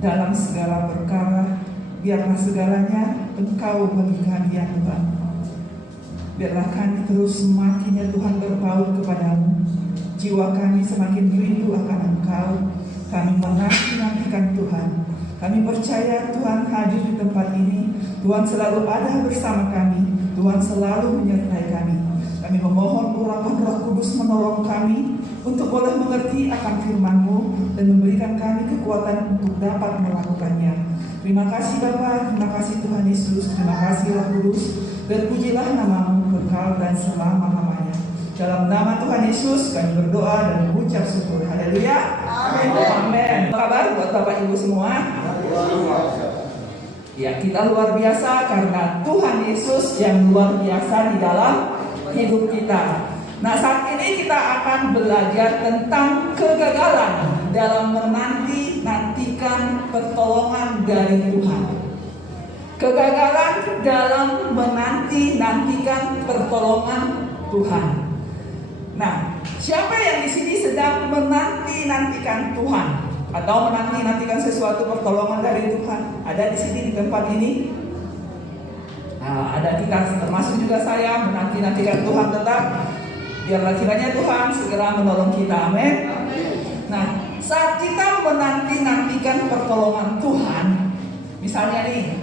dalam segala perkara. Biarlah segalanya Engkau berikan ya Tuhan. Biarlah kami terus semakin ya Tuhan berpaut kepadamu. Jiwa kami semakin rindu akan Engkau. Kami menanti-nantikan Tuhan. Kami percaya Tuhan hadir di tempat ini. Tuhan selalu ada bersama kami. Tuhan selalu menyertai kami. Kami memohon urapan Roh Kudus menolong kami untuk boleh mengerti akan firman-Mu dan memberikan kami kekuatan untuk dapat melakukannya. Terima kasih Bapa, terima kasih Tuhan Yesus, terima kasih Roh Kudus, dan pujilah nama-Mu kekal dan selama-lamanya. Dalam nama Tuhan Yesus kami berdoa dan mengucap syukur. Haleluya. Amin. Apa kabar buat Bapak Ibu semua? Ya, kita luar biasa karena Tuhan Yesus yang luar biasa di dalam hidup kita. Nah, saat ini kita akan belajar tentang kegagalan dalam menanti-nantikan pertolongan dari Tuhan. Kegagalan dalam menanti-nantikan pertolongan Tuhan. Nah, siapa yang di sini sedang menanti-nantikan Tuhan atau menanti-nantikan sesuatu pertolongan dari Tuhan? Ada di sini di tempat ini? Nah, ada kita, termasuk juga saya menanti-nantikan Tuhan tetap. Biarlah kiranya Tuhan segera menolong kita. Amin. Nah, saat kita menanti-nantikan pertolongan Tuhan, misalnya nih,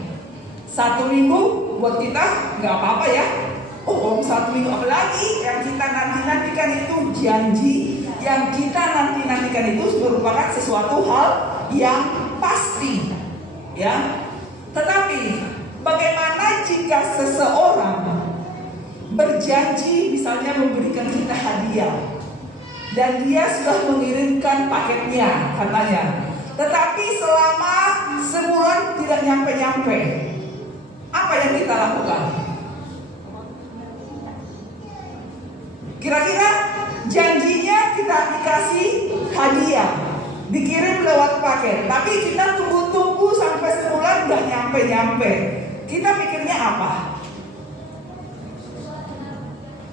1 minggu buat kita nggak apa-apa ya. Oh, 1 minggu, apalagi yang kita nanti-nantikan itu janji, yang kita nanti-nantikan itu merupakan sesuatu hal yang pasti, ya. Tetapi bagaimana jika seseorang berjanji misalnya memberikan kita hadiah dan dia sudah mengirimkan paketnya katanya, tetapi selama sebulan tidak nyampe-nyampe, apa yang kita lakukan? Kira-kira janjinya kita dikasih hadiah, dikirim lewat paket, tapi kita tunggu-tunggu sampai sebulan nggak nyampe-nyampe, kita pikirnya apa?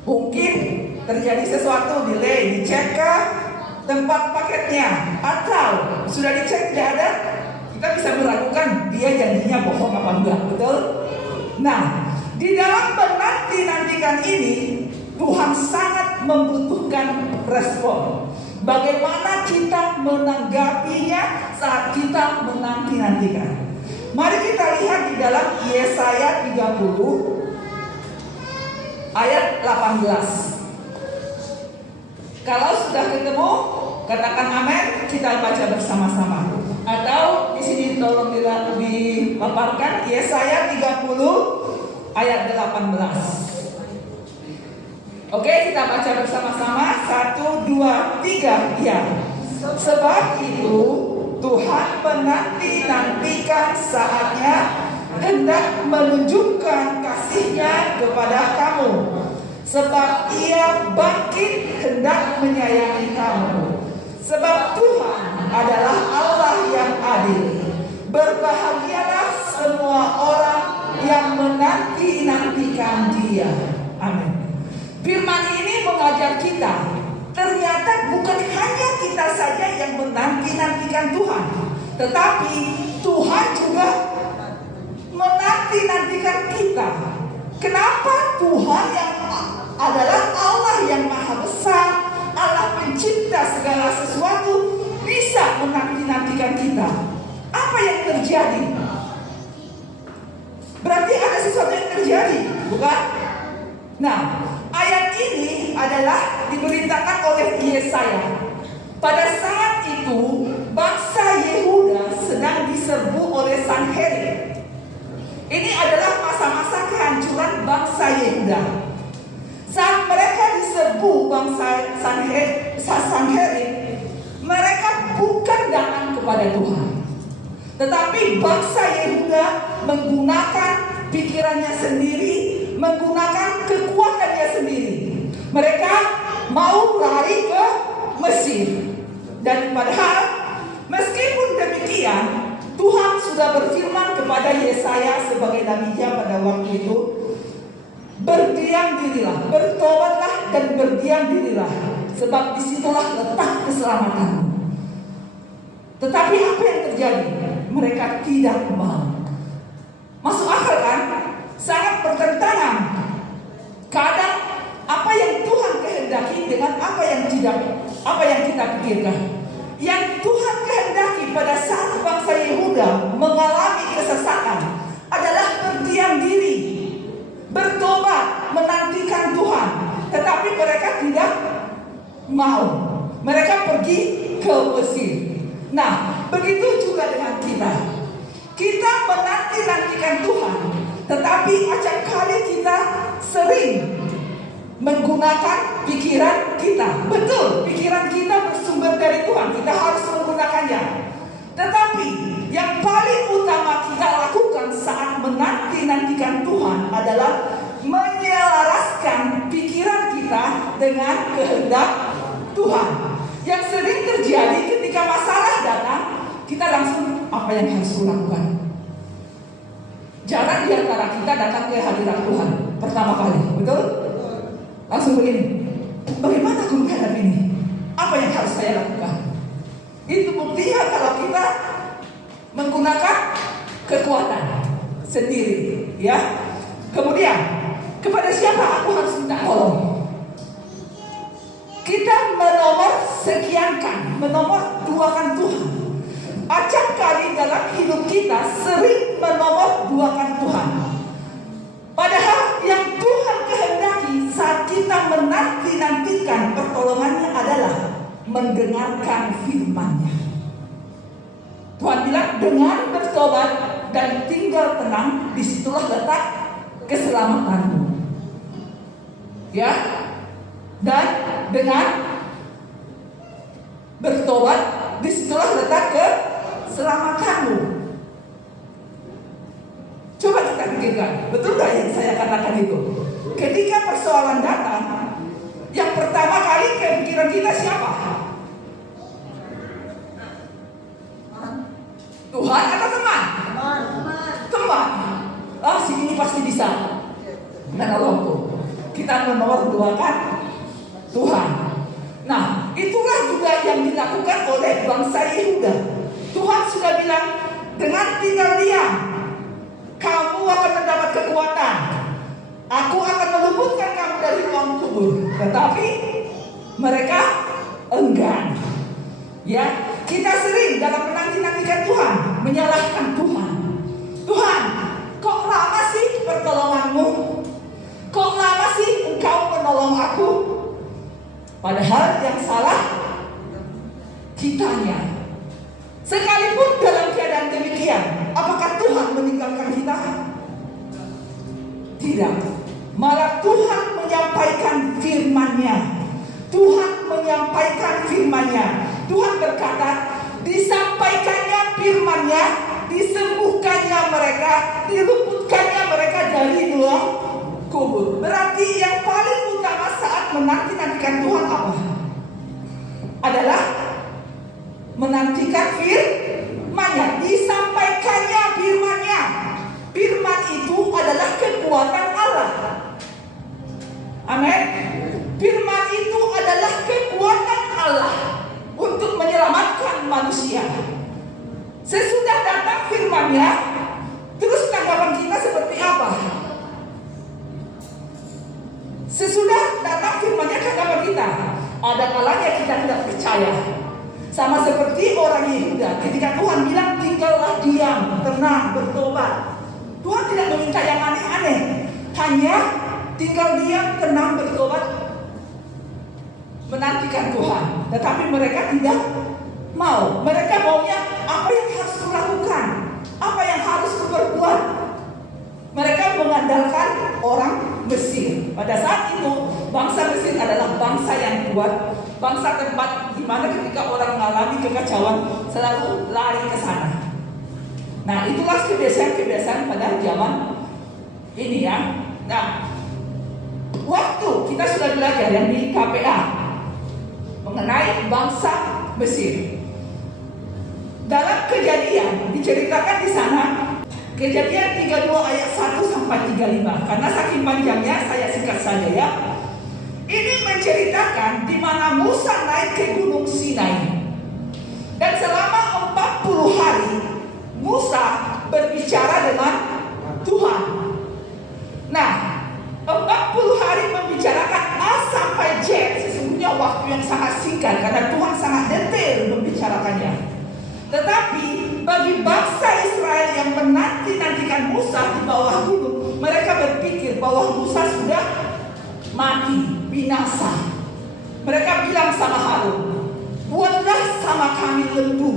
Mungkin terjadi sesuatu, delay, dicek ke tempat paketnya, atau sudah dicek tidak ada, kita bisa meragukan dia janjinya bohong apa enggak, betul? Nah, di dalam menanti-nantikan ini Tuhan sangat membutuhkan respon. Bagaimana kita menanggapinya saat kita menanti-nantikan? Mari kita lihat di dalam Yesaya 30 ayat 18. Kalau sudah ketemu, katakan amin, kita baca bersama-sama. Atau di sini tolong dipaparkan Yesaya 30 ayat 18. Oke, kita baca bersama-sama. 1, 2, 3. Ya. Sebab itu Tuhan menanti-nantikan saatnya hendak menunjukkan kasih-Nya kepada kamu. Sebab Ia bangkit hendak menyayangi kamu. Sebab Tuhan adalah Allah yang adil. Berbahagialah semua orang yang menanti-nantikan Dia. Amin. Firman ini mengajar kita, ternyata bukan hanya kita saja yang menanti-nantikan Tuhan, tetapi Tuhan juga menanti-nantikan kita. Kenapa Tuhan yang adalah Allah yang maha besar, Allah pencipta segala sesuatu, bisa menanti-nantikan kita? Apa yang terjadi? Berarti ada sesuatu yang terjadi, bukan? Nah, ayat ini adalah diberitakan oleh Yesaya. Pada saat itu, bangsa Yehuda sedang diserbu oleh Sanherib. Ini adalah masa-masa kehancuran bangsa Yehuda. Saat mereka diserbu bangsa Sanherib, mereka bukan datang kepada Tuhan, tetapi bangsa Yehuda menggunakan pikirannya sendiri, menggunakan kekuatannya sendiri. Mereka mau lari ke Mesir. Dan padahal meskipun demikian, Tuhan sudah berfirman kepada Yesaya sebagai nabinya pada waktu itu, berdiam dirilah, bertobatlah dan berdiam dirilah, sebab disitulah letak keselamatan. Tetapi apa yang terjadi? mereka tidak mau. Masuk akal kan? Sangat bertentangan. Kadang apa yang Tuhan kehendaki dengan apa yang kita pikirkan. Yang Tuhan kehendaki pada saat bangsa Yehuda mengalami kesesatan adalah berdiam diri, bertobat, menantikan Tuhan. Tetapi mereka tidak mau. Mereka pergi ke Mesir. Nah, begitu juga dengan kita. Kita menanti-nantikan Tuhan, tetapi acap kali kita sering menggunakan pikiran kita. Betul, pikiran kita bersumber dari Tuhan. Kita harus menggunakannya. Tetapi yang paling utama kita lakukan saat menanti-nantikan Tuhan adalah menyelaraskan pikiran kita dengan kehendak Tuhan. Yang sering terjadi ketika masalah datang, kita langsung apa yang harus kulakukan. Jarang di antara kita datang ke hadirat Tuhan pertama kali, betul? Langsung begini, bagaimana aku menghadapi ini? Apa yang harus saya lakukan? Itu buktinya kalau kita menggunakan kekuatan sendiri, ya. Kemudian, kepada siapa aku harus minta tolong? Kita menomor duakan Tuhan. Acap kali dalam hidup kita sering menomor duakan Tuhan. Padahal yang Tuhan kehendaki saat kita menanti-nantikan pertolongannya adalah mendengarkan firman-Nya. Tuhan bilang, dengan bertobat dan tinggal tenang, disitulah letak keselamatanmu. Ya, dan dengan bertobat, disitulah letak keselamatanmu. Coba kita pikirkan, betul gak yang saya katakan itu? Ketika persoalan datang, yang pertama kali kepikiran kita siapa? Tuhan atau teman? Teman. Oh, si ini pasti bisa menolongku. Kita menomor-duakan Tuhan. Nah, itulah juga yang dilakukan oleh bangsa Yehuda. Tuhan sudah bilang, dengan tinggal diam, kamu akan mendapat kekuatan. Aku akan meluputkan kamu dari ruang kubur. Tetapi mereka enggan. Ya, kita sering dalam menanti-nantikan Tuhan menyalahkan Tuhan. Tuhan, kok lama sih pertolonganmu? Kok lama sih engkau menolong aku? Padahal yang salah kitanya. Sekalipun dalam keadaan demikian, apakah Tuhan meninggalkan kita? Tidak. Malah Tuhan menyampaikan firman-Nya. Tuhan menyampaikan firman-Nya. Tuhan berkata, disampaikannya firman-Nya, disembuhkannya mereka, diluputkannya mereka dari ruang kubur. Berarti yang paling utama saat menanti-nantikan Tuhan apa? Adalah menantikan firman-Nya, disampaikannya firman-Nya. Firman itu adalah kekuatan Allah. Amin. Firman itu adalah kekuatan Allah untuk menyelamatkan manusia. Sesudah datang firman-Nya, terus tanggapan kita seperti apa? Sesudah datang firman-Nya, tanggapan kita, ada kalanya kita tidak percaya. Sama seperti orang Yehuda, ketika Tuhan bilang tinggallah diam, tenang, bertobat. Tuhan tidak meminta yang aneh-aneh, hanya tinggal diam, tenang, bertobat, menantikan Tuhan. Tetapi mereka tidak mau. Mereka maunya apa yang harus kulakukan, apa yang harus kuperbuat. Mereka mengandalkan orang Mesir. Pada saat itu bangsa Mesir adalah bangsa yang kuat, bangsa tempat di mana ketika orang mengalami kekacauan selalu lari ke sana. Nah, itulah kebiasaan-kebiasaan pada zaman ini ya. Nah, waktu kita sudah belajar yang di KPA mengenai bangsa Mesir. Dalam Kejadian diceritakan di sana, Kejadian 32 ayat 1 sampai 35. Karena saking panjangnya saya singkat saja ya. Ini menceritakan di mana Musa naik ke Gunung Sinai. Dan selama 40 hari bagi bangsa Israel yang menanti-nantikan Musa di bawah gunung, mereka berpikir bahwa Musa sudah mati, binasa. Mereka bilang sama Harun, buatlah sama kami lembu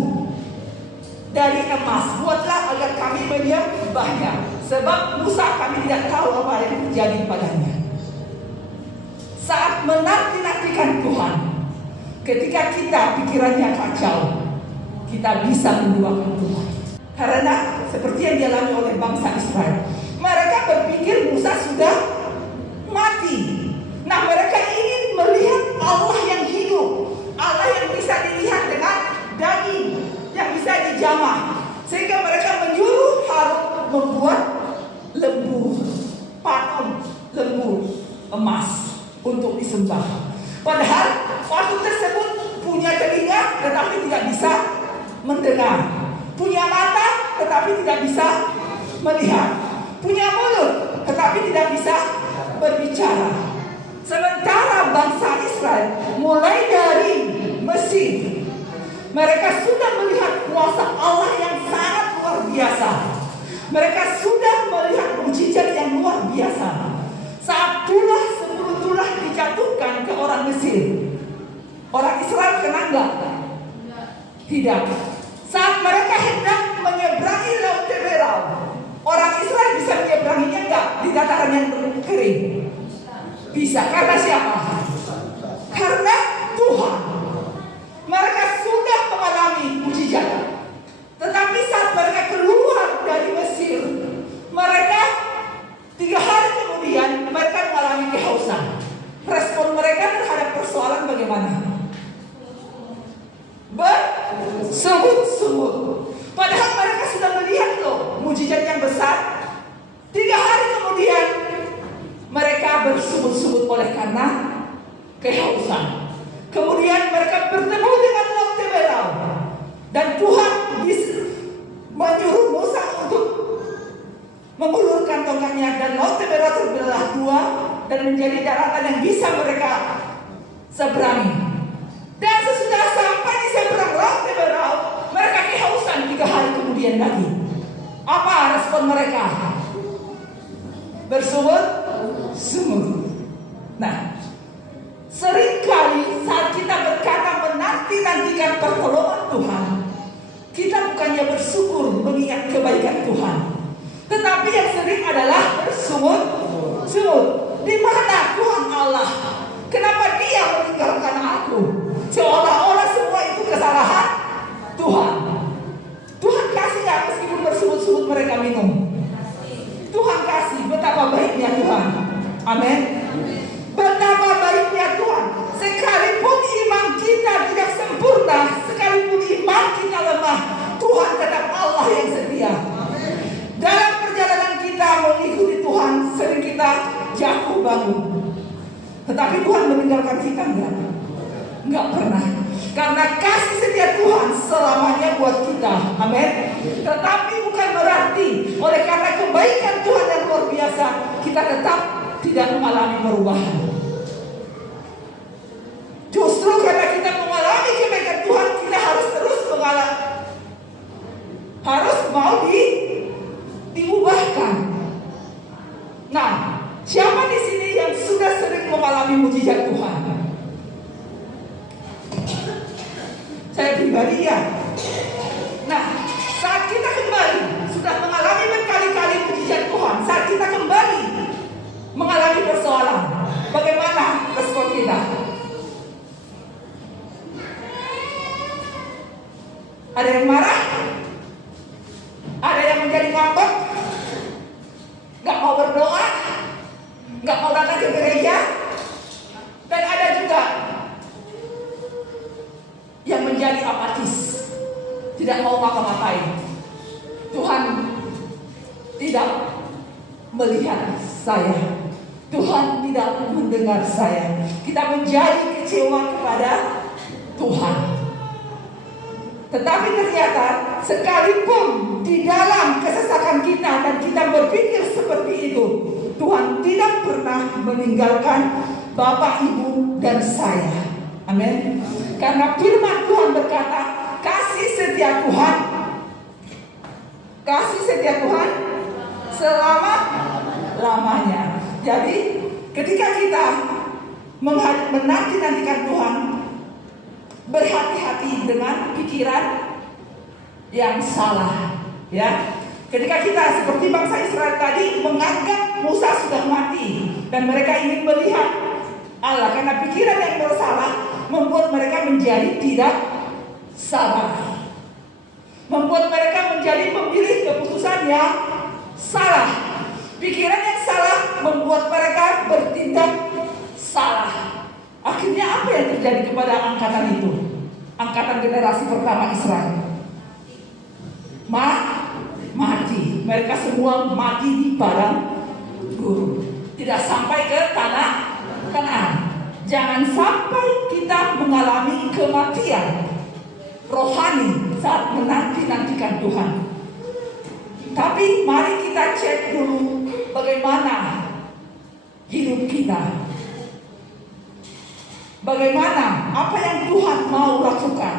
dari emas, buatlah agar kami menyembahnya, sebab Musa kami tidak tahu apa yang terjadi padanya. Saat menanti-nantikan Tuhan, ketika kita pikirannya kacau, kita bisa menduakan Tuhan. Karena seperti yang dialami oleh bangsa Israel, mereka berpikir Musa sudah mati. Nah, mereka ingin melihat Allah yang hidup, Allah yang bisa dilihat dengan daging, yang bisa dijamah. Sehingga mereka menyuruh Harun membuat lembu, patung lembu emas untuk disembah. Padahal patung tersebut punya telinga tetapi tidak bisa mendengar, punya mata tetapi tidak bisa melihat, punya mulut tetapi tidak bisa berbicara. Sementara bangsa Israel mulai dari Mesir, mereka sudah melihat kuasa Allah yang sangat luar biasa. Mereka sudah melihat mujizat yang luar biasa. Saat 10 tulah dijatuhkan ke orang Mesir, orang Israel kena enggak? Tidak. Saat mereka hendak menyeberangi Laut Teberau, orang Israel bisa menyeberanginya enggak di dataran yang kering? Bisa. Karena siapa? Karena Tuhan. Mereka sudah mengalami mujizat. Tetapi saat mereka keluar dari Mesir, mereka 3 hari kemudian mereka mengalami kehausan. Respon mereka terhadap persoalan bagaimana? Bersungut-sungut. Padahal mereka sudah melihat loh mujizat yang besar. 3 hari kemudian mereka bersungut-sungut oleh karena kehausan. Kemudian mereka bertemu dengan Laut Teberau, dan Tuhan menyuruh Musa untuk mengulurkan tongkatnya, dan Laut Teberau terbelah 2 dan menjadi daratan yang bisa mereka seberangi. Dan sesudah sampai di seberang Laut Teberau, mereka kehausan 3 hari kemudian lagi. Apa respon mereka? Bersungut-sungut. Nah, seringkali saat kita berkata menanti-nantikan pertolongan Tuhan, kita bukannya bersyukur mengingat kebaikan Tuhan, tetapi yang sering adalah bersungut-sungut. Di mana Tuhan Allah? Kenapa Dia meninggalkan aku? Seolah-olah semua itu kesalahan Tuhan. Tuhan kasih nggak meskipun bersungut-sungut mereka minum? Tuhan kasih. Betapa baiknya Tuhan. Amin. Betapa baiknya Tuhan. Sekalipun iman kita tidak sempurna, sekalipun iman kita lemah, Tuhan tetap Allah yang setia. Dalam perjalanan kita mengikuti Tuhan, sering kita jatuh bangun. Tetapi Tuhan meninggalkan kita enggak? Enggak pernah. Karena kasih setia Tuhan selamanya buat kita. Amin. Tetapi bukan berarti oleh karena kebaikan Tuhan yang luar biasa, kita tetap tidak mengalami perubahan. Justru karena kita mengalami kebaikan Tuhan, kita harus terus mengalami, harus mau diubahkan. Nah, siapa di sini yang sudah sering mengalami mujizat Tuhan? Saya pribadi ya. Nah, saat kita kembali sudah mengalami berkali-kali mujizat Tuhan, saat kita kembali mengalami persoalan, bagaimana respon kita? Ada yang marah, ada yang menjadi ngambek, nggak mau berdoa, nggak mau datang ke gereja, dan ada juga yang menjadi apatis, tidak mau ngapa-ngapain. Tuhan tidak melihat saya, Tuhan tidak mendengar saya. Kita menjadi kecewa kepada Tuhan. Tetapi ternyata sekalipun di dalam kesesakan kita dan kita berpikir seperti itu, Tuhan tidak pernah meninggalkan Bapak, Ibu, dan saya. Amin. Karena firman Tuhan berkata, kasih setia Tuhan kasih setia Tuhan selama-lamanya. Jadi ketika kita menanti-nantikan Tuhan, berhati-hati dengan pikiran yang salah, ya. Ketika kita seperti bangsa Israel tadi menganggap Musa sudah mati dan mereka ingin melihat Allah, karena pikiran yang bersalah membuat mereka menjadi tidak sabar, membuat mereka menjadi memilih keputusan yang salah. Pikiran yang salah membuat mereka bertindak salah. Akhirnya apa yang terjadi kepada angkatan itu? Angkatan generasi pertama Israel mati. Mereka semua mati di padang gurun, tidak sampai ke tanah Kanaan. Jangan sampai kita mengalami kematian rohani saat menanti-nantikan Tuhan. Tapi mari kita cek dulu bagaimana hidup kita. Bagaimana, apa yang Tuhan mau lakukan,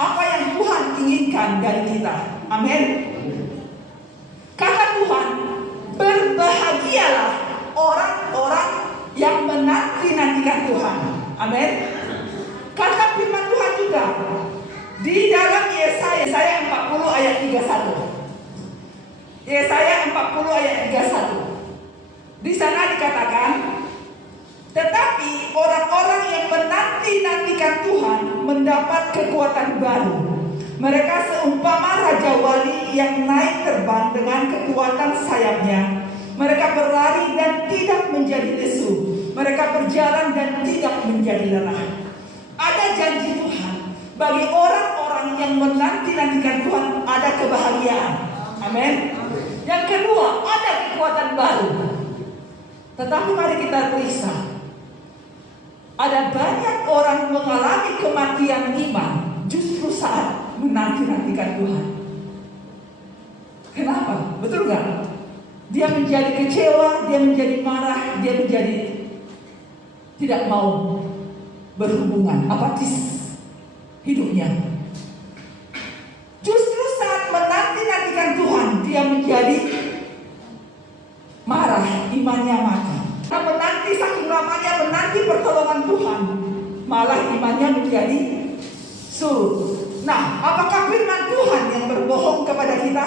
apa yang Tuhan inginkan dari kita. Amin. Kata Tuhan, berbahagialah orang-orang yang menanti-nantikan Tuhan. Amin. Kata firman Tuhan juga di dalam Yesaya 40 ayat 31. Yesaya 40 ayat 31. Di sana dikatakan, tetapi orang-orang yang menanti-nantikan Tuhan mendapat kekuatan baru. Mereka seumpama raja wali yang naik terbang dengan kekuatan sayapnya. Mereka berlari dan tidak menjadi lesu. Mereka berjalan dan tidak menjadi lelah. Ada janji Tuhan bagi orang-orang yang menanti-nantikan Tuhan, ada kebahagiaan. Amin. Yang kedua, ada kekuatan baru. Tetapi mari kita periksa. Ada banyak orang mengalami kematian iman justru saat menanti-nantikan Tuhan. Kenapa? Betul gak? Dia menjadi kecewa, dia menjadi marah, dia menjadi tidak mau berhubungan, apatis hidupnya. Justru saat menanti-nantikan Tuhan, dia menjadi marah, imannya mati. Nah, menanti saking lamanya menanti pertolongan Tuhan, malah imannya menjadi surut. Nah, apakah firman Tuhan yang berbohong kepada kita?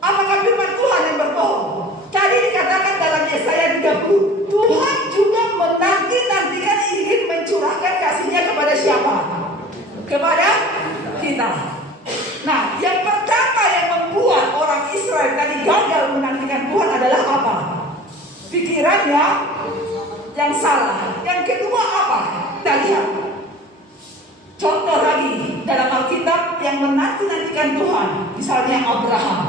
Apakah firman Tuhan yang berbohong? Tadi dikatakan dalam Yesaya 30, Tuhan juga menanti-nantikan ingin mencurahkan kasih-Nya kepada siapa? Kepada kita. Nah, yang pertama yang membuat orang Israel tadi gagal menantikan Tuhan adalah apa? Pikirannya yang salah. Yang kedua apa? Kita lihat contoh lagi dalam Alkitab yang menanti-nantikan Tuhan. Misalnya Abraham.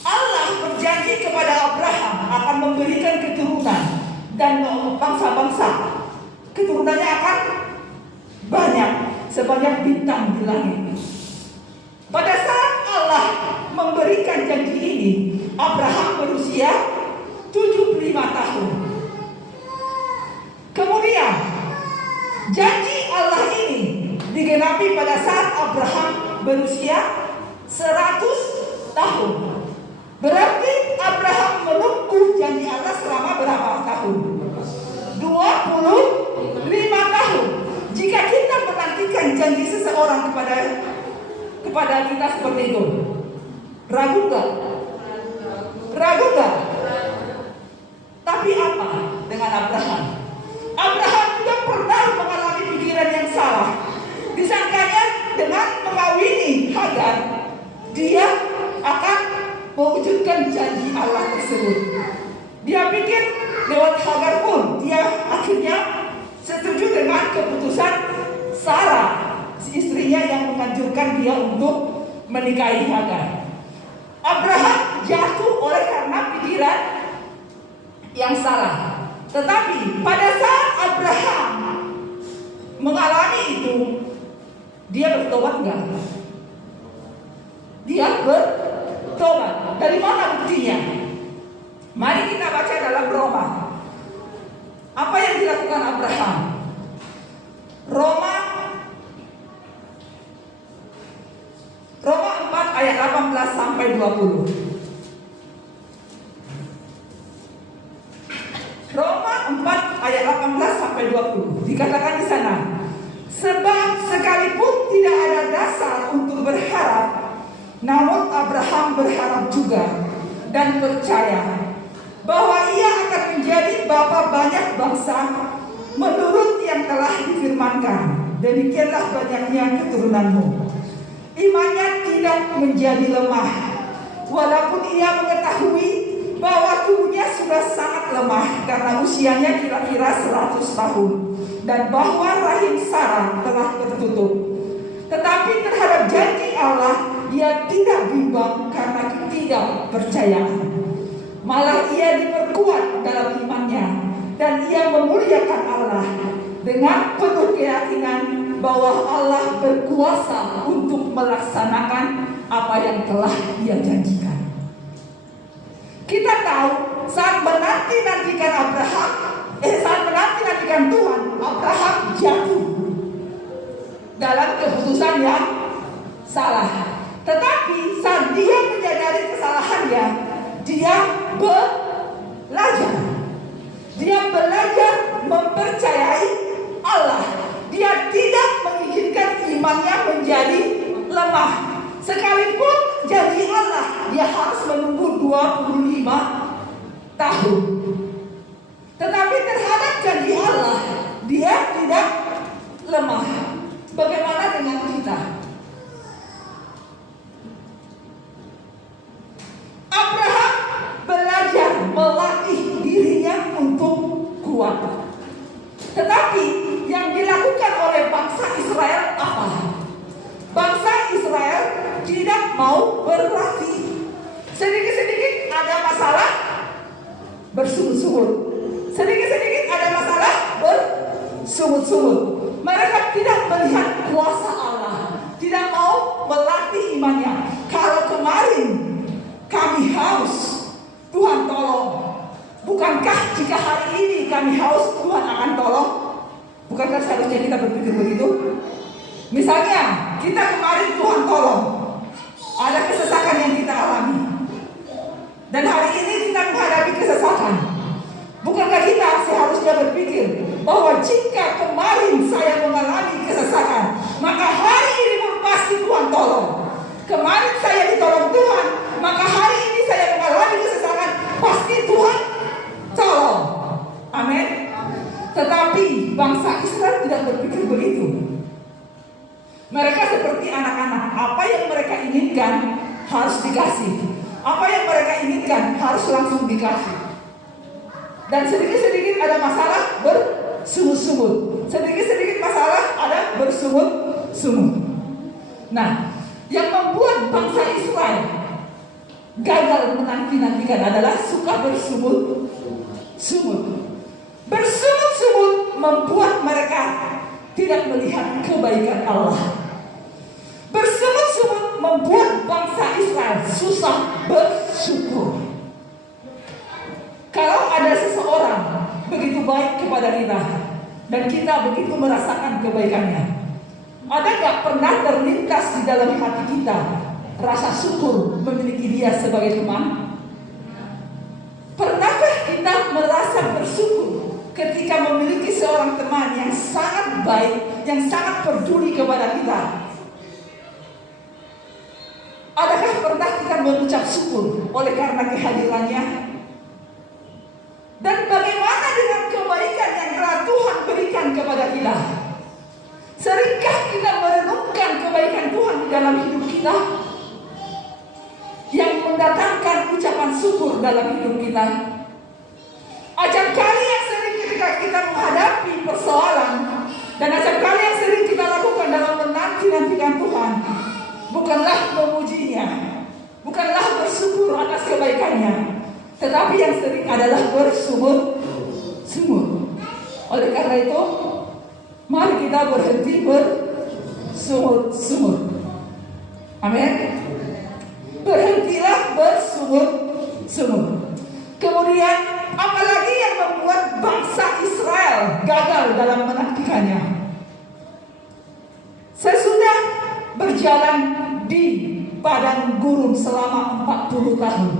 Allah berjanji kepada Abraham akan memberikan keturunan dan bangsa-bangsa. Keturunannya akan banyak, sebanyak bintang di langit. Pada saat Allah memberikan janji ini, Abraham berusia 75 tahun. Kemudian janji Allah ini digenapi pada saat Abraham berusia 100 tahun. Berarti Abraham menunggu janji Allah selama berapa tahun? 25 tahun. Jika kita menantikan janji seseorang kepada kita seperti itu, ragu gak? Ragu gak? Tapi apa dengan Abraham? Abraham juga pernah mengalami pikiran yang salah. Disangkanya dengan mengawini Hagar, dia akan mewujudkan janji Allah tersebut. Dia pikir lewat Hagar pun dia akhirnya setuju dengan keputusan Sarah, istrinya yang menganjurkan dia untuk menikahi Hagar. Abraham jatuh oleh karena pikiran yang salah. Tetapi pada saat Abraham mengalami itu, dia bertobat enggak? Dia bertobat. Dari mana buktinya? Mari kita baca dalam Roma. Apa yang dilakukan Abraham? Roma 4 ayat ayat 18 sampai 20. Roma 4 ayat 18 sampai 20 dikatakan di sana, sebab sekalipun tidak ada dasar untuk berharap, namun Abraham berharap juga dan percaya bahwa ia akan menjadi bapa banyak bangsa menurut yang telah difirmankan, demikianlah banyaknya keturunanmu. Imannya tidak menjadi lemah, walaupun ia mengetahui bahwa tubuhnya sudah sangat lemah karena usianya kira-kira 100 tahun dan bahwa rahim Sarah telah tertutup. Tetapi terhadap janji Allah ia tidak bimbang karena ketidakpercayaan. Malah ia diperkuat dalam imannya dan ia memuliakan Allah dengan penuh keyakinan bahwa Allah berkuasa untuk melaksanakan apa yang telah ia janjikan. Kita tahu saat menanti-nantikan Tuhan, Abraham jatuh dalam keputusan yang salah. Tetapi saat dia menyadari kesalahannya, dia belajar. Dia belajar mempercayai Allah. Dia tidak mengizinkan imannya menjadi lemah. Sekalipun janji Allah, dia harus menunggu 25 tahun. Tetapi terhadap janji Allah, dia tidak lemah. Bagaimana dengan kita? Abraham belajar melatih dirinya untuk kuat. Tetapi yang dilakukan oleh bangsa Israel apa? Bangsa Israel tidak mau berlatih. Sedikit-sedikit ada masalah, bersungut-sungut. Sedikit-sedikit ada masalah, bersungut-sungut. Mereka tidak melihat kuasa Allah, tidak mau melatih imannya. Kalau kemarin kami haus, Tuhan tolong. Bukankah jika hari ini kami haus, Tuhan akan tolong? Bukankah seharusnya kita berpikir begitu? Misalnya, kita kemarin Tuhan tolong, ada kesesakan yang kita alami, dan hari ini kita menghadapi kesesakan. Bukankah kita seharusnya berpikir bahwa jika kemarin saya mengalami kesesakan, maka hari ini pun pasti Tuhan tolong. Kemarin saya ditolong Tuhan, maka hari ini saya mengalami kesesakan, pasti Tuhan tolong. Amin. Tetapi bangsa Israel tidak berpikir begitu. Mereka seperti anak-anak, apa yang mereka inginkan harus dikasih. Apa yang mereka inginkan harus langsung dikasih. Dan sedikit-sedikit ada masalah, bersungut-sungut. Sedikit-sedikit masalah ada bersungut-sungut. Nah, yang membuat bangsa Israel gagal menanti-nantikan adalah suka bersungut-sungut. Bersungut-sungut membuat mereka tidak melihat kebaikan Allah. Bersungut-sungut membuat bangsa Israel susah bersyukur. Kalau ada seseorang begitu baik kepada kita dan kita begitu merasakan kebaikannya, ada gak pernah terlintas di dalam hati kita rasa syukur memiliki dia sebagai teman? Pernahkah kita merasa bersyukur ketika memiliki seorang teman yang sangat baik, yang sangat peduli kepada kita? Adakah pernah kita mengucap syukur oleh karena kehadirannya? Dan bagaimana dengan kebaikan yang telah Tuhan berikan kepada kita? Seringkah kita merenungkan kebaikan Tuhan di dalam hidup kita, yang mendatangkan ucapan syukur dalam hidup kita? Acap kali yang sering ketika kita menghadapi persoalan, dan acap kali yang sering kita lakukan dalam menanti-nantikan Tuhan, bukanlah memujinya, bukanlah bersyukur atas kebaikannya, tetapi yang sering adalah bersungut-sungut. Oleh karena itu, mari kita berhenti bersungut-sungut. Amin. Berhentilah bersungut-sungut. Kemudian, apalagi yang membuat bangsa Israel gagal dalam menantikannya? Sesudah berjalan di padang gurun selama 40 tahun.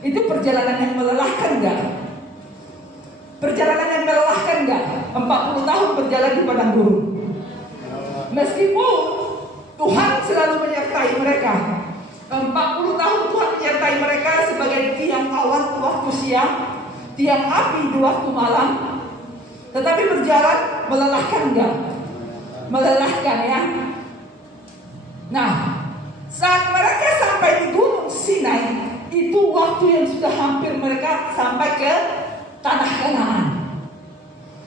Itu perjalanan yang melelahkan enggak? Perjalanan yang melelahkan enggak? 40 tahun berjalan di padang gurun. Meskipun Tuhan selalu menyertai mereka. 40 tahun Tuhan menyertai mereka sebagai tiang awan waktu siang, tiang api di waktu malam. Tetapi berjalan melelahkan enggak? Melelahkan ya. Nah, saat mereka sampai di Gunung Sinai, itu waktu yang sudah hampir mereka sampai ke tanah Kanaan.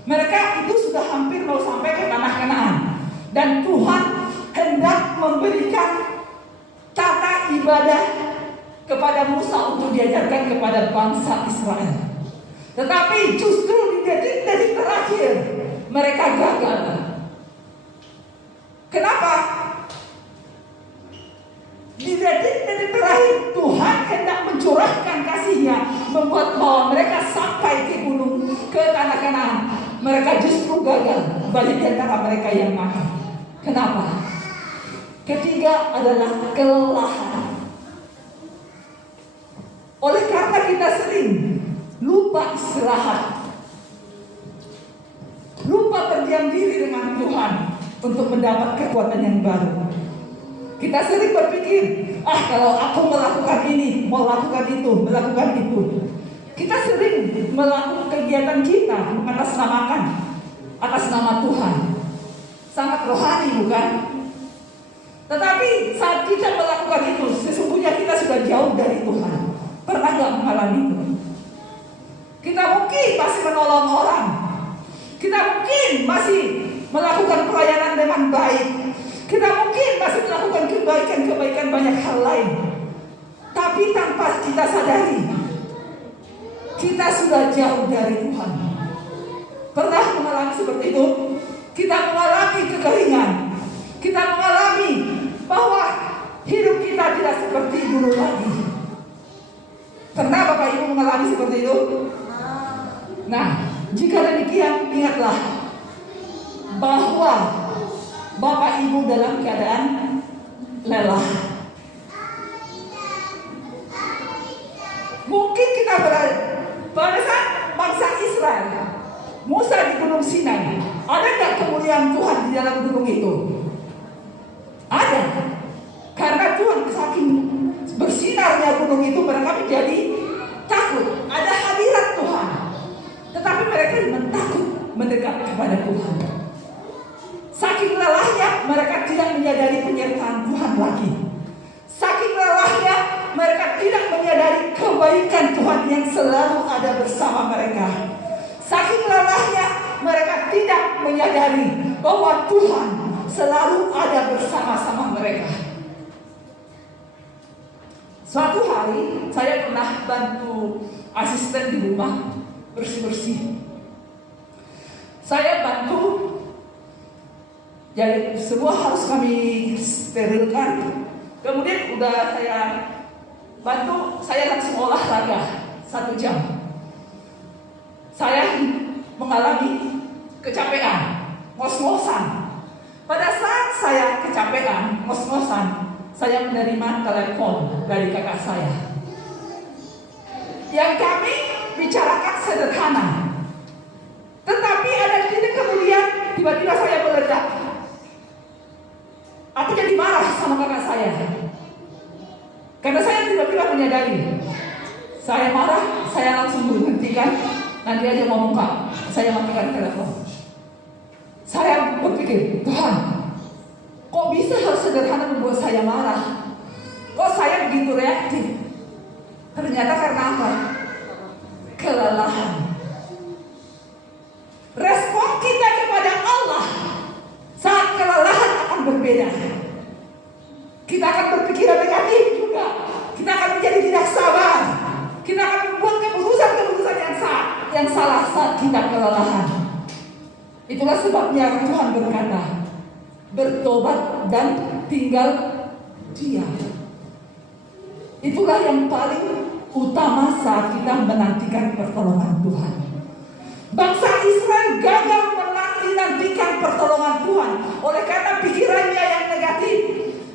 Mereka itu sudah hampir mau sampai ke tanah Kanaan. Dan Tuhan hendak memberikan tata ibadah kepada Musa untuk diajarkan kepada bangsa Israel. Tetapi justru di detik-detik terakhir mereka gagal. Kenapa? Di detik-detik terakhir Tuhan hendak mencurahkan kasih-Nya, membuat bahwa mereka sampai ke gunung, ke tanah Kanaan. Mereka justru gagal. Banyak di antara mereka yang mati. Kenapa? Ketiga adalah kelelahan. Oleh karena kita sering lupa istirahat, lupa berdiam diri dengan Tuhan untuk mendapat kekuatan yang baru. Kita sering berpikir, kalau aku melakukan ini, melakukan itu, melakukan itu. Kita sering melakukan kegiatan kita mengatasnamakan atas nama Tuhan. Sangat rohani, bukan? Tetapi saat kita melakukan itu, sesungguhnya kita sudah jauh dari Tuhan. Pernah gak mengalami itu? Kita mungkin masih menolong orang. Kita mungkin masih melakukan pelayanan dengan baik. Kita mungkin masih melakukan kebaikan-kebaikan banyak hal lain. Tapi tanpa kita sadari, kita sudah jauh dari Tuhan. Pernah mengalami seperti itu? Kita mengalami kekeringan. Kita mengalami bahwa hidup kita tidak seperti dulu lagi. Pernah Bapak Ibu mengalami seperti itu? Nah, jika demikian, ingatlah bahwa Bapak Ibu dalam keadaan lelah. Mungkin kita berada pada saat bangsa Israel, Musa di Gunung Sinai, ada nggak kemuliaan Tuhan di dalam gunung itu? Ada. Karena Tuhan saking bersinarnya gunung itu, mereka menjadi takut. Ada hadirat Tuhan. Tetapi mereka takut mendekat kepada Tuhan. Saking lelahnya, mereka tidak menyadari penyertaan Tuhan lagi. Saking lelahnya, mereka tidak menyadari kebaikan Tuhan yang selalu ada bersama mereka. Saking lelahnya, mereka tidak menyadari bahwa Tuhan selalu ada bersama-sama mereka. Suatu hari, saya pernah bantu asisten di rumah bersih-bersih. Saya bantu, jadi semua harus kami sterilkan. Kemudian udah saya bantu, saya langsung olahraga 1 jam. Saya mengalami kecapean, ngos-ngosan. Pada saat saya kecapean, ngos-ngosan, saya menerima telepon dari kakak saya. Yang kami bicarakan sederhana. Tetapi ada titik kemudian tiba-tiba saya meledak. Aku jadi marah sama kakak saya. Karena saya tiba-tiba menyadari. Saya marah, saya langsung menghentikan. Nanti aja ngomong Kak, saya matikan telepon. Saya berpikir, Tuhan, kok bisa hal sederhana membuat saya marah? Kok saya begitu reaktif? Ternyata karena apa? Kelelahan. Respon kita kepada Allah saat kelelahan akan berbeda. Kita akan berpikiran negatif juga. Kita akan menjadi tidak sabar. Kita akan membuat keputusan-keputusan yang salah saat kita kelelahan. Itulah sebabnya Tuhan berkata, bertobat dan tinggal diam. Itulah yang paling utama saat kita menantikan pertolongan Tuhan. Bangsa Israel gagal menantikan pertolongan Tuhan oleh karena pikirannya yang negatif.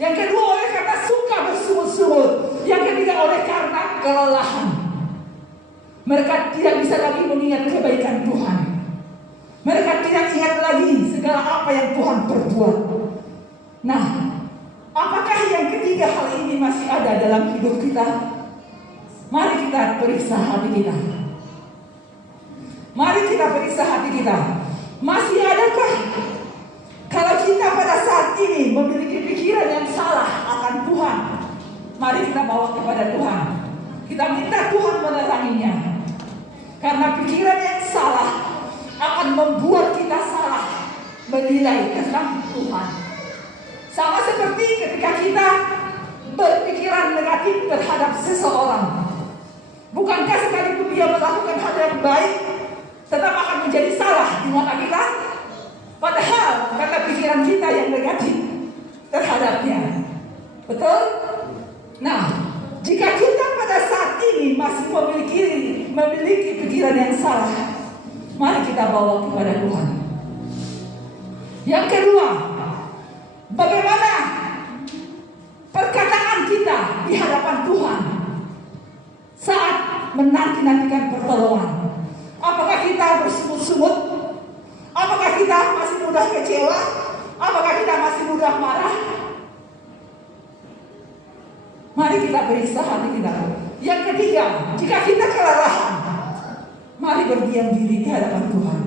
Yang kedua, oleh karena suka bersuka kelelahan. Mereka tidak bisa lagi mengingat kebaikan Tuhan. Mereka tidak ingat lagi segala apa yang Tuhan perbuat. Nah, apakah yang ketiga hal ini masih ada dalam hidup kita? Mari kita periksa hati kita. Mari kita periksa hati kita. Masih adakah kalau kita pada saat ini memiliki pikiran yang salah akan Tuhan? Mari kita bawa kepada Tuhan. Kita minta Tuhan meneranginya. Karena pikiran yang salah akan membuat kita salah menilai tentang Tuhan. Sama seperti ketika kita berpikiran negatif terhadap seseorang. Bukankah sekalipun dia melakukan hal yang baik, tetap akan menjadi salah di mata kita? Padahal karena pikiran kita yang negatif terhadapnya. Betul? Nah, jika kita pada saat ini masih memiliki pikiran yang salah, mari kita bawa kepada Tuhan. Yang kedua, bagaimana perkataan kita di hadapan Tuhan saat menanti-nantikan pertolongan? Apakah kita bersungut-sungut? Apakah kita masih mudah kecewa? Apakah kita masih mudah marah? Mari kita periksa hati kita. Yang ketiga, jika kita kelelahan, mari berdiam diri di hadapan Tuhan.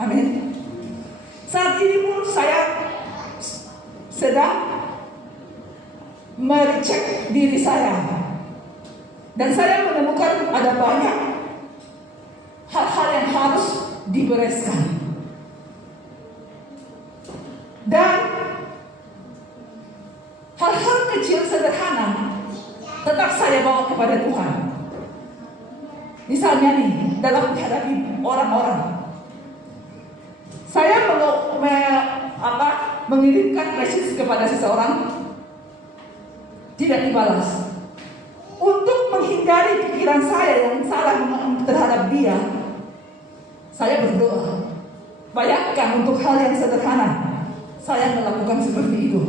Amin. Saat ini pun saya sedang merecek diri saya. Dan saya menemukan ada banyak hal-hal yang harus dibereskan. Dan hal-hal kecil sederhana tetap saya bawa kepada Tuhan. Misalnya nih, dalam menghadapi orang-orang, saya mengirimkan message kepada seseorang, tidak dibalas. Untuk menghindari pikiran saya yang salah terhadap dia, saya berdoa. Bayangkan untuk hal yang sederhana, saya melakukan seperti itu.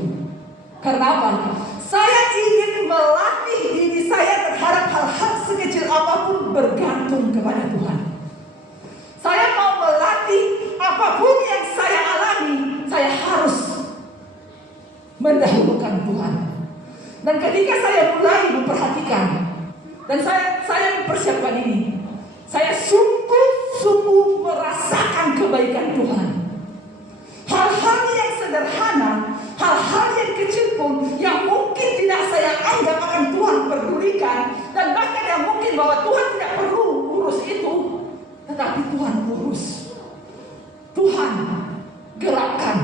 Karena apa? Saya ingin melatih diri saya terhadap hal-hal sekecil apapun bergantung kepada Tuhan. Saya mau melatih apapun yang saya alami, saya harus mendahulukan Tuhan. Dan ketika saya mulai memperhatikan dan saya mempersiapkan ini, saya sungguh-sungguh merasakan kebaikan Tuhan. Hal-hal yang sederhana, hal-hal yang kecil pun yang mungkin tidak saya anggap akan Tuhan pedulikan, dan bahkan yang mungkin bahwa Tuhan tidak perlu urus itu, tetapi Tuhan urus. Tuhan gerakkan.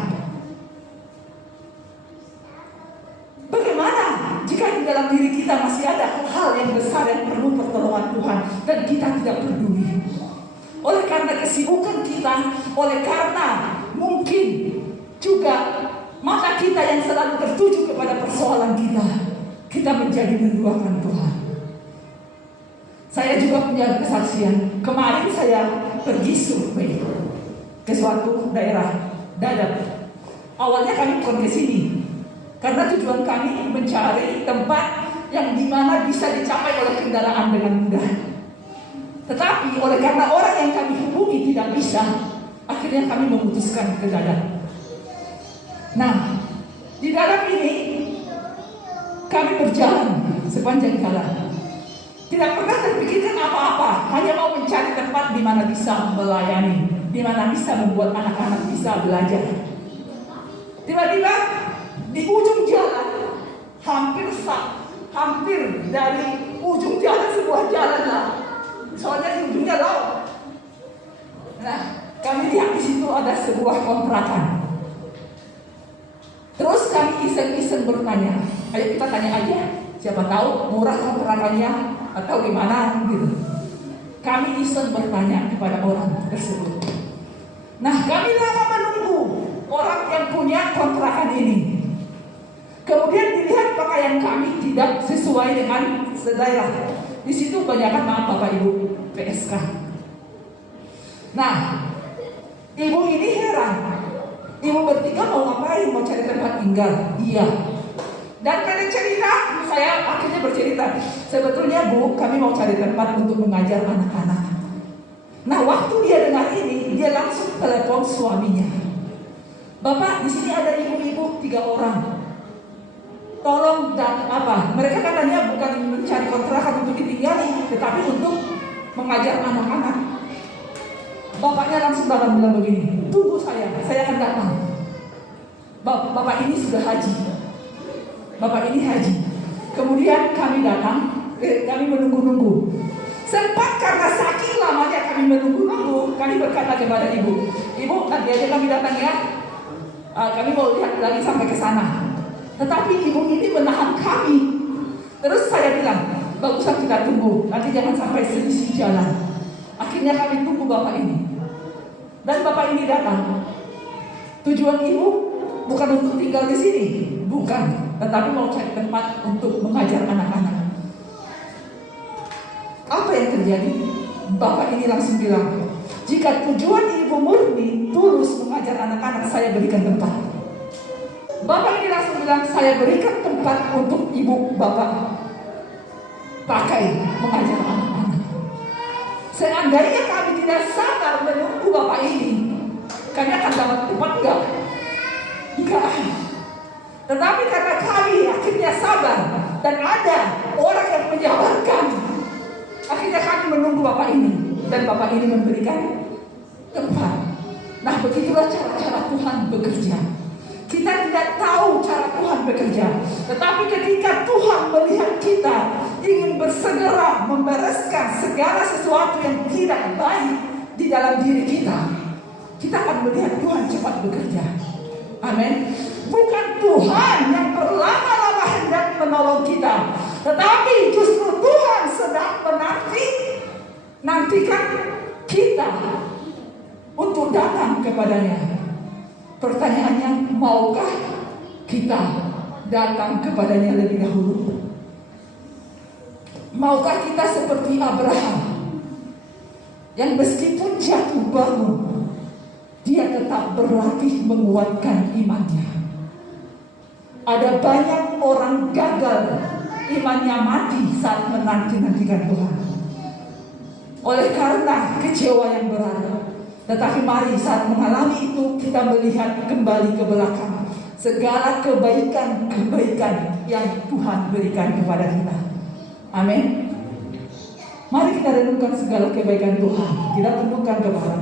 Bagaimana jika di dalam diri kita masih ada hal-hal yang besar yang perlu pertolongan Tuhan dan kita tidak peduli? Oleh karena kesibukan kita, oleh karena mungkin juga mata kita yang selalu tertuju kepada persoalan kita menjadi menduakan Tuhan. Saya juga punya kesaksian. Kemarin saya pergi survei ke suatu daerah Dadap. Awalnya kami bukan ke sini, karena tujuan kami mencari tempat yang dimana bisa dicapai oleh kendaraan dengan mudah. Tetapi oleh karena orang yang kami hubungi tidak bisa, akhirnya kami memutuskan ke Dadap. Nah, di Dadap ini kami berjalan sepanjang jalan. Tidak pernah terpikirkan apa-apa, hanya mau mencari tempat di mana bisa melayani, di mana bisa membuat anak-anak bisa belajar. Tiba-tiba di ujung jalan, hampir dari ujung jalan sebuah jalan lah. Soalnya di ujungnya laut. Nah, kami lihat di situ ada sebuah kontrakan. Terus kami iseng-iseng bertanya, ayo kita tanya aja, siapa tahu murah kontrakannya atau gimana gitu. Kami iseng bertanya kepada orang tersebut. Nah, kami lama menunggu orang yang punya kontrakan ini. Kemudian dilihat pakaian kami tidak sesuai dengan sedaerah. Di situ banyakkan maaf Bapak Ibu PSK. Nah, ibu ini heran. Ibu bertiga mau ngapain? Mau cari tempat tinggal? Iya. Dan karena cerita, saya akhirnya bercerita, sebetulnya Bu, kami mau cari tempat untuk mengajar anak-anak. Nah, waktu dia dengar ini, dia langsung telepon suaminya. Bapak, di sini ada ibu-ibu 3 orang. Tolong dan apa? Mereka katanya bukan mencari kontrakan untuk ditinggali, tetapi untuk mengajar anak-anak. Bapaknya langsung bilang begini, tunggu saya akan datang. Bapak ini sudah haji. Bapak ini haji. Kemudian kami datang, kami menunggu-nunggu. Sempat karena saking lamanya kami menunggu-nunggu, kami berkata kepada ibu, Ibu, nanti aja kami datang ya. Kami mau lihat lagi sampai ke sana. Tetapi ibu ini menahan kami. Terus saya bilang, bagusan kita tunggu, nanti jangan sampai selisih jalan. Akhirnya kami tunggu bapak ini. Dan bapak ini datang. Tujuan ibu bukan untuk tinggal di sini, bukan, tetapi mau cari tempat untuk mengajar anak-anak. Apa yang terjadi? Bapak ini langsung bilang, jika tujuan ibu murni tulus mengajar anak-anak, saya berikan tempat. Bapak ini langsung bilang, saya berikan tempat untuk ibu bapak pakai mengajar anak-anak. Seandainya kami tidak sabar menunggu bapak ini, kami akan dapat tempat enggak. Tetapi karena kami akhirnya sabar dan ada orang yang menyabarkan, akhirnya kami menunggu bapak ini dan bapak ini memberikan tempat. Nah, begitulah cara-cara Tuhan bekerja. Kita tidak tahu cara Tuhan bekerja, tetapi ketika Tuhan melihat kita ingin bersegera membereskan segala sesuatu yang tidak baik di dalam diri kita, kita akan melihat Tuhan cepat bekerja. Amin. Bukan Tuhan yang berlama-lama hendak menolong kita, tetapi justru Tuhan sedang menantikan kita untuk datang kepadanya. Pertanyaannya, maukah kita datang kepadanya lebih dahulu? Maukah kita seperti Abraham yang meskipun jatuh bangun, dia tetap berlatih menguatkan imannya? Ada banyak orang gagal, imannya mati saat menanti-nantikan Tuhan oleh karena kecewa yang berat. Tetapi mari saat mengalami itu kita melihat kembali ke belakang segala kebaikan-kebaikan yang Tuhan berikan kepada kita. Amin. Mari kita renungkan segala kebaikan Tuhan. Kita tundukkan kepala.